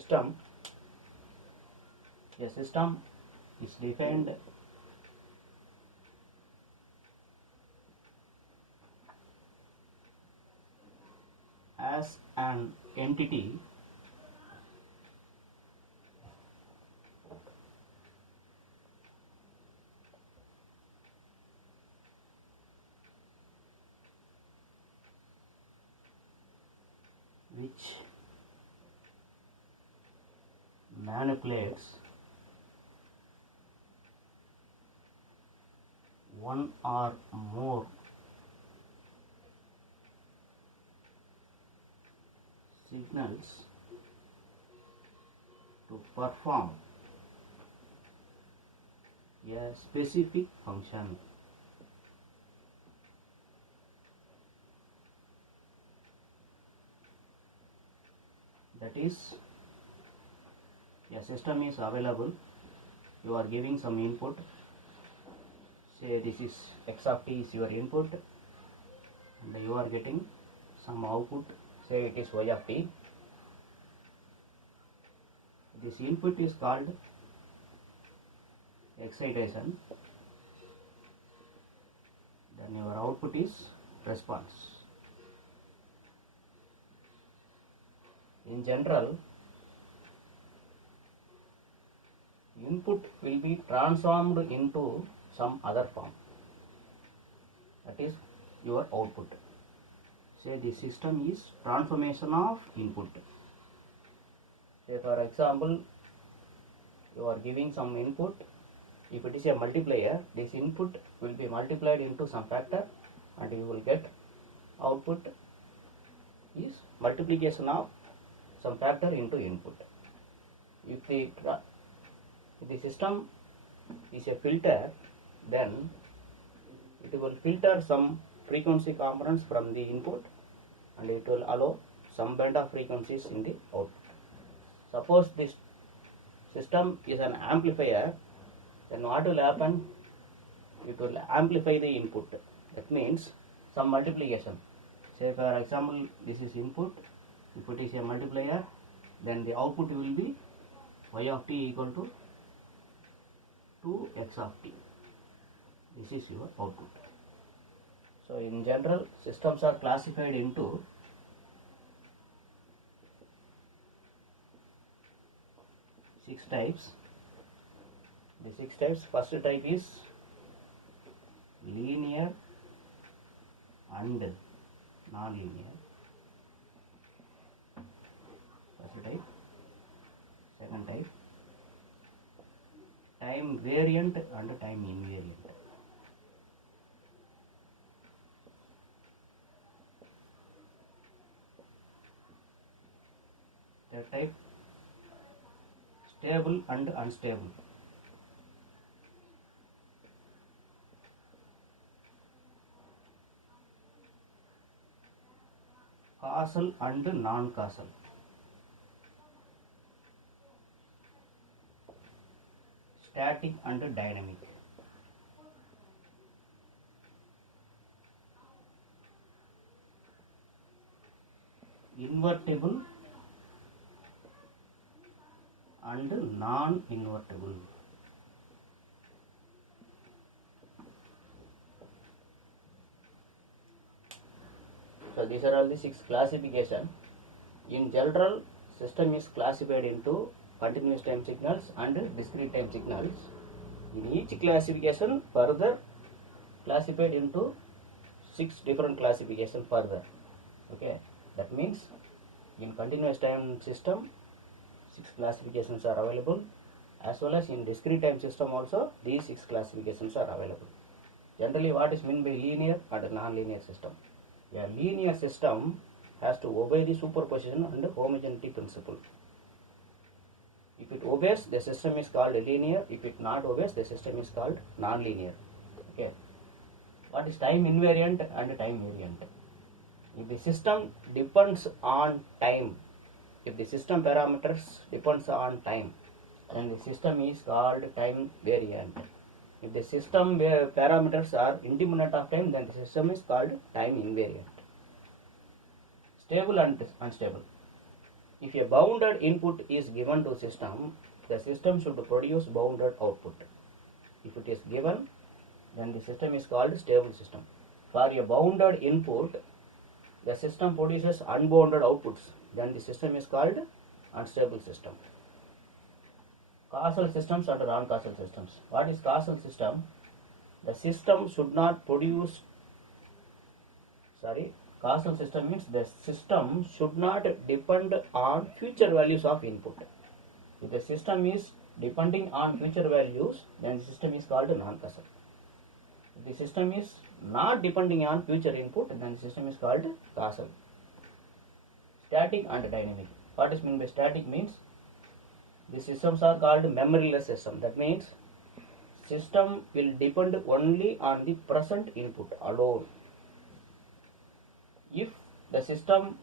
system. A system is defined as an entity which manipulates one or more signals to perform a specific function. That is, a system is available, you are giving some input, say this is x of t is your input, and you are getting some output, say it is y of t. This input is called excitation, then your output is response. In general, input will be transformed into some other form, that is your output. Say the system is transformation of input. Say for example, you are giving some input. If it is a multiplier, this input will be multiplied into some factor and you will get output is multiplication of some factor into input. If the system is a filter, then it will filter some frequency components from the input and it will allow some band of frequencies in the output. Suppose this system is an amplifier, then what will happen? It will amplify the input. That means some multiplication. Say for example, this is input. If it is a multiplier, then the output will be y of t equal to 2x of t. This is your output. So in general, systems are classified into six types. The six types, first type is linear and non-linear. First type. Second type, time variant and time invariant. Third type, stable and unstable. Causal and non-causal. Static and dynamic. Invertible and non-invertible. So these are all the six classification. In general, system is classified into continuous time signals and discrete time signals. In each classification further classified into six different classification further. Okay, that means in continuous time system 6 classifications are available, as well as in discrete time system also these 6 classifications are available. Generally, what is meant by linear and non-linear system? A linear system has to obey the superposition and homogeneity principle. If it obeys, the system is called linear. If it not obeys, the system is called non-linear. Okay. What is time invariant and time variant? If the system depends on time, if the system parameters depends on time, then the system is called time variant. If the system parameters are independent of time, then the system is called time invariant. Stable and unstable. if a bounded input is given to system, the system should produce bounded output. If it is given, then the system is called stable system. For a bounded input, the system produces unbounded outputs, then the system is called unstable system. Causal systems and non-causal systems. What is causal system? The system should not produce, causal system means the system should not depend on future values of input. If the system is depending on future values, then the system is called non-causal. If the system is not depending on future input, then the system is called causal. Static and dynamic. What is meant by static means the systems are called memoryless system. That means system will depend only on the present input alone. If the system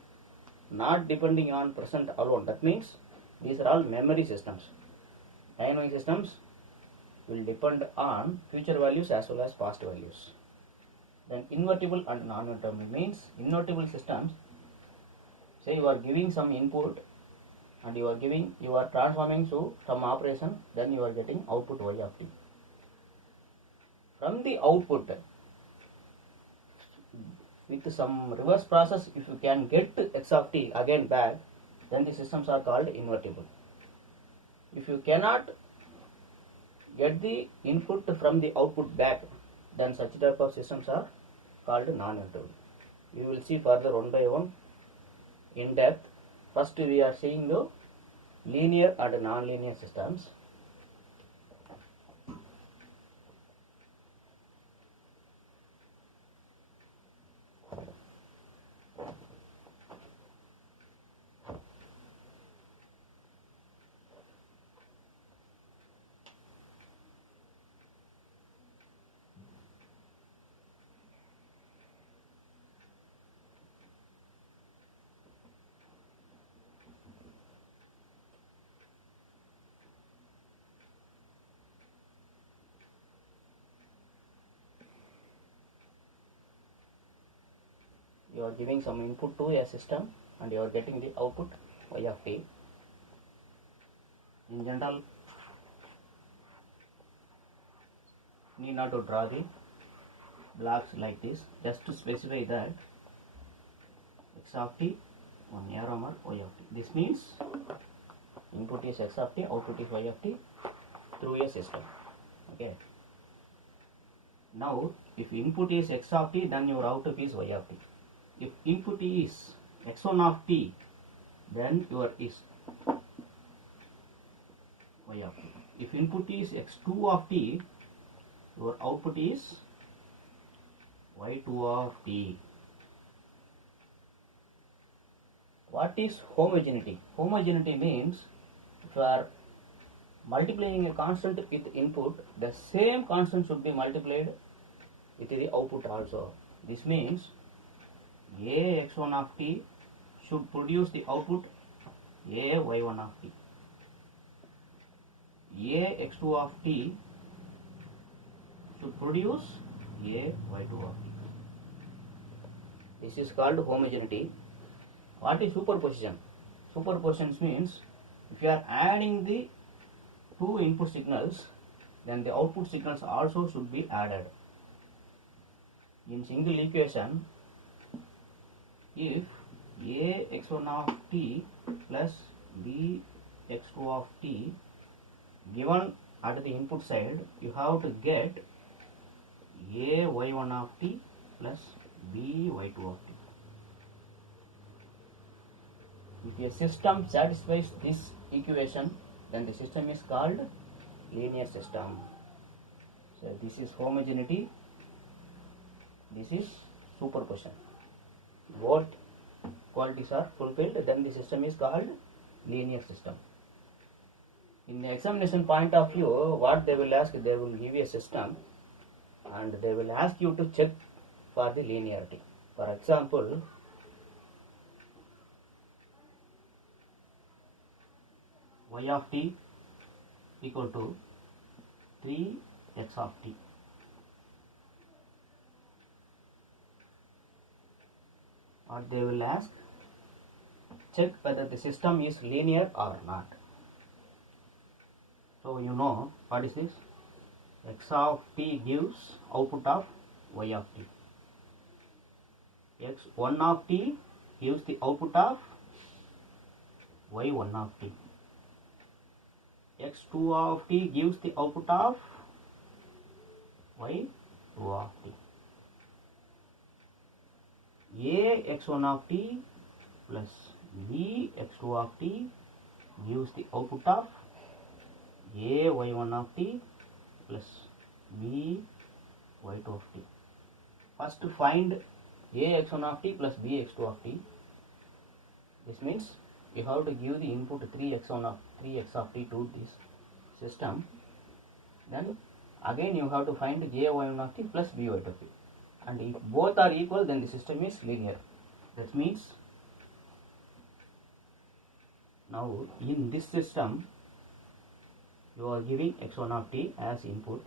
not depending on present alone, that means these are all memory systems. Dynamic systems will depend on future values as well as past values. Then invertible and non-invertible means invertible systems. Say you are giving some input and you are transforming to some operation, then you are getting output y of t. From the output, with some reverse process, if you can get x of t again back, then the systems are called invertible. If you cannot get the input from the output back, then such type of systems are called non-invertible. We will see further one by one in depth. First we are seeing the linear and non-linear systems. You are giving some input to a system and you are getting the output y of t. In general, need not to draw the blocks like this, just to specify that x of t, one arrow mark y of t. This means input is x of t, output is y of t through a system. Okay. Now, if input is x of t, then your output is y of t. If input is x1 of t, then your is y of t. If input is x2 of t, your output is y2 of t. What is homogeneity? Homogeneity means if you are multiplying a constant with input, the same constant should be multiplied with the output also. This means a x1 of t should produce the output a y1 of t. A x2 of t should produce a y2 of t. This is called homogeneity. What is superposition? Superposition means if you are adding the two input signals, then the output signals also should be added. In single equation, if a x1 of t plus b x2 of t given at the input side, you have to get a y1 of t plus b y2 of t. If a system satisfies this equation, then the system is called linear system. So this is homogeneity, this is superposition. Both qualities are fulfilled, then the system is called linear system. In the examination point of view, what they will ask, they will give you a system and they will ask you to check for the linearity. For example, y of t equal to 3x of t. What they will ask, check whether the system is linear or not. So you know what is this? X of t gives output of y of t. X1 of t gives the output of y1 of t. X2 of t gives the output of y2 of t. A x1 of t plus b x2 of t gives the output of a y1 of t plus b y2 of t. First find a x1 of t plus b x2 of t. This means you have to give the input 3x of t to this system. Then again you have to find a y1 of t plus b y2 of t. And if both are equal, then the system is linear. That means now in this system you are giving x1 of t as input.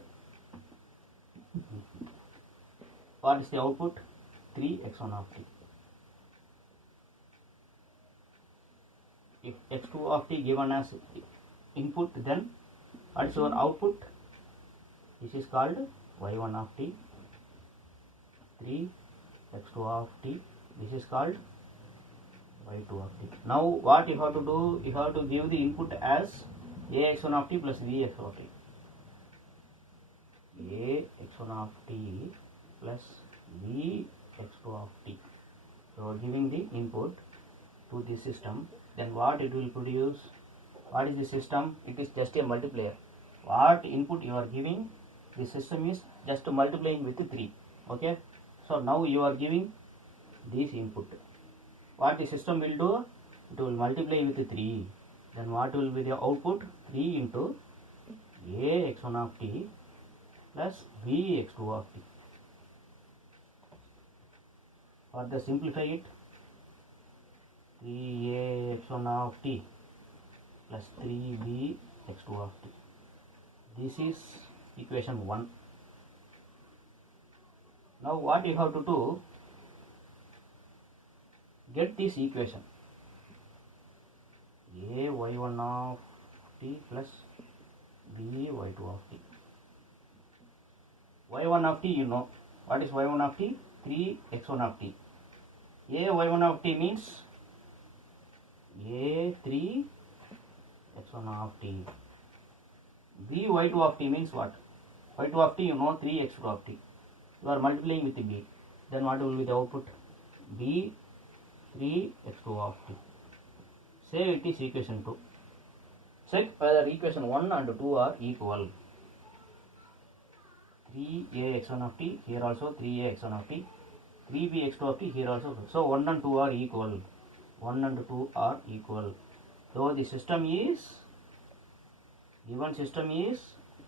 What is the output? 3x1 of t. If x2 of t given as input, then what is your output? This is called y1 of t. 3x2 of t. This is called y2 of t. Now what you have to do? You have to give the input as ax1 of t plus bx of t. ax1 of t plus bx2 of t. So giving the input to the system, then what it will produce? What is the system? It is just a multiplier. What input you are giving, the system is just multiplying with 3. Okay. So now you are giving this input. What the system will do? It will multiply with 3. Then what will be the output? 3 into ax1 of t plus bx2 of t. Further simplify it. 3ax1 of t plus 3bx2 of t. This is equation 1. Now what you have to do? Get this equation. A y1 of t plus b y2 of t. y1 of t you know. What is y1 of t? 3x1 of t. A y1 of t means a 3x1 of t. B y2 of t means what? y2 of t you know 3x2 of t. You are multiplying with the b. Then what will be the output? B 3x2 of t. Say it is equation 2. Check whether equation 1 and 2 are equal. 3ax1 of t, here also 3ax1 of t, 3bx2 of t, here also. So 1 and 2 are equal. 1 and 2 are equal. So the system is, given system is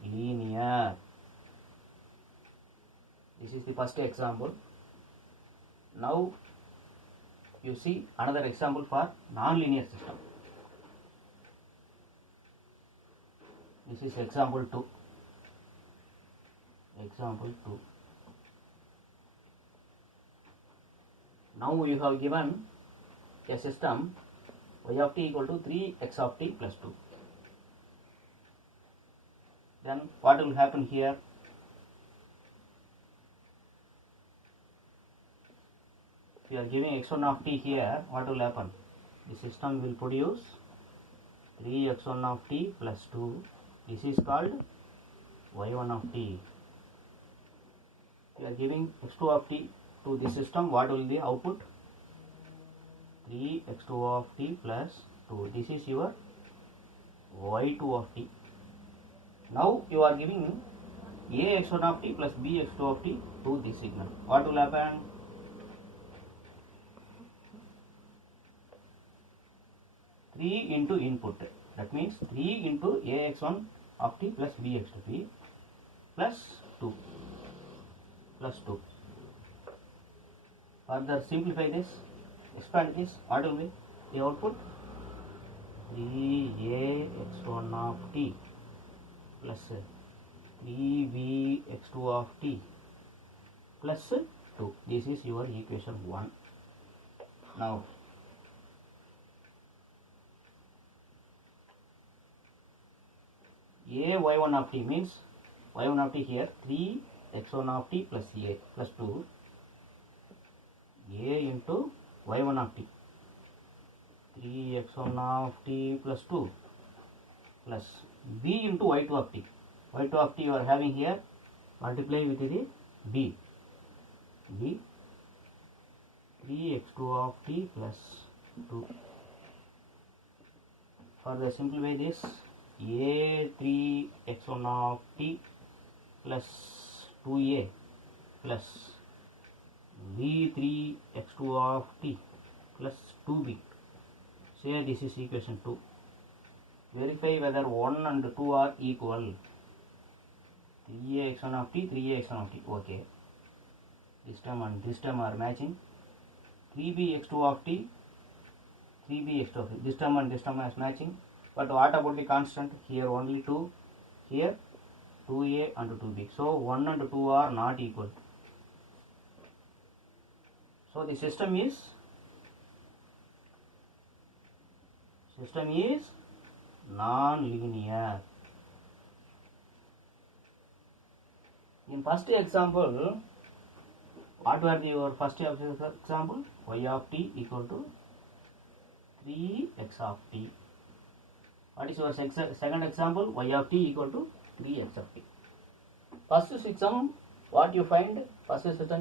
linear. This is the first example. Now you see another example for non-linear system. This is example 2. Example 2. Now you have given a system y of t equal to 3x of t plus 2. Then what will happen here? If you are giving x1 of t here, what will happen? The system will produce 3x1 of t plus 2. This is called y1 of t. If you are giving x2 of t to the system, what will be the output? 3x2 of t plus 2. This is your y2 of t. Now you are giving ax1 of t plus bx2 of t to this signal. What will happen? Three into input. That means 3 into ax1 of t plus bx2 of t plus 2. Plus 2. Further simplify this. Expand this. What will be the output? 3ax1 of t plus 3bx2 of t plus 2. This is your equation 1. Now a y1 of t means y1 of t here 3x1 of t plus a plus 2 a into y1 of t 3x1 of t plus 2 plus b into y2 of t. y2 of t you are having here, multiply with the b 3x2 of t plus 2. Further simplify this, a 3x1 of t plus 2a plus b 3x2 of t plus 2b. Say this is equation 2. Verify whether 1 and 2 are equal. 3ax1 of t, 3ax1 of t. Okay. This term and this term are matching. 3bx2 of t, 3bx2 of t. This term and this term is matching. But what about the constant? Here only 2. Here 2a and 2b. So 1 and 2 are not equal. So the system is non-linear. In first example, what were your first example? Y of t equal to 3x of t. What is your second example? Y of t equal to 3x of t. First system, what you find? First system